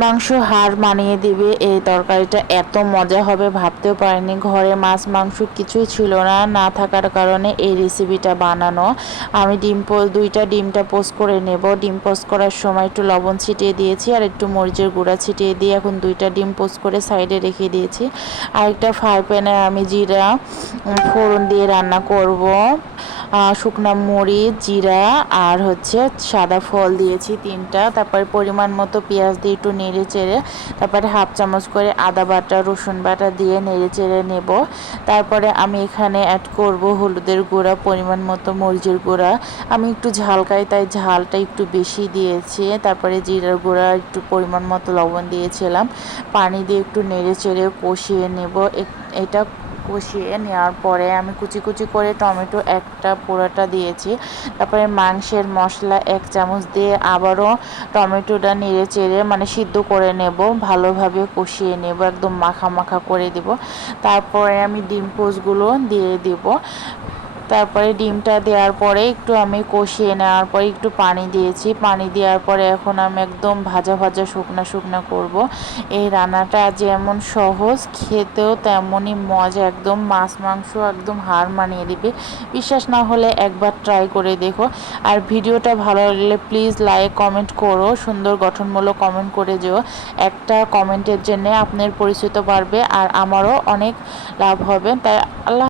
মাংস হাড় মানিয়ে দিবে এই তরকারিটা, এত মজা হবে ভাবতেও পারিনি। ঘরে মাছ মাংস কিছুই ছিল না, না থাকার কারণে এই রেসিপিটা বানানো। আমি দুইটা ডিমটা পোস্ট করে নেব। ডিম পোস্ট করার সময় একটু লবণ ছিটিয়ে দিয়েছি আর একটু মরিচের গুঁড়া ছিটিয়ে দিয়ে এখন দুইটা ডিম পোস্ট করে সাইডে রেখে দিয়েছি। আরেকটা ফ্রাই প্যানে আমি জিরা ফোড়ন দিয়ে রান্না করব। শুকনা মরিচ, জিরা আর সাদা ফল দিয়েছি 3টা। তারপরে পরিমাণ মতো পেঁয়াজ দিয়ে একটু নেড়ে চেড়ে, তারপরে হাফ চামচ করে আদা বাটা রসুন বাটা দিয়ে নেড়ে চেড়ে নেব। তারপরে আমি এখানে অ্যাড করব হলুদের গুঁড়া, পরিমাণ মতো মরিচের গুঁড়া। আমি একটু ঝাল খাই তাই ঝালটা একটু বেশি দিয়েছি। তারপরে জিরার গুঁড়া একটু পরিমাণ মতো লবণ দিয়েছিলাম। পানি দিয়ে একটু নেড়ে চেড়ে কষিয়ে নেব। এটা কষিয়ে নেওয়ার পরে আমি কুচি কুচি করে টমেটো একটা পুরোটা দিয়েছি। তারপরে মাংসের মশলা 1 চামচ দিয়ে আবারও টমেটোটা নেড়ে চেড়ে সিদ্ধ করে নেব, ভালোভাবে কষিয়ে নেব, একদম মাখা মাখা করে দেব। তারপরে আমি ডিম পোস্টগুলো দিয়ে দেব। তারপরে ডিমটা দেওয়ার পরে একটু আমি কষিয়ে নেওয়ার পরে একটু পানি দিয়েছি। পানি দেওয়ার পরে এখন আমি একদম ভাজা ভাজা শুকনা শুকনা করব। এই রান্নাটা যেমন সহজ, খেতেও তেমনই মজা, একদম মাছ মাংস একদম হার মানিয়ে দিবে। বিশ্বাস না হলে একবার ট্রাই করে দেখো। আর ভিডিওটা ভালো লাগলে প্লিজ লাইক কমেন্ট করো, সুন্দর গঠনমূলক কমেন্ট করে যেও। একটা কমেন্টের জন্য আপনার পরিচিত বাড়বে আর আমারও অনেক লাভ হবে। তাই আল্লাহ।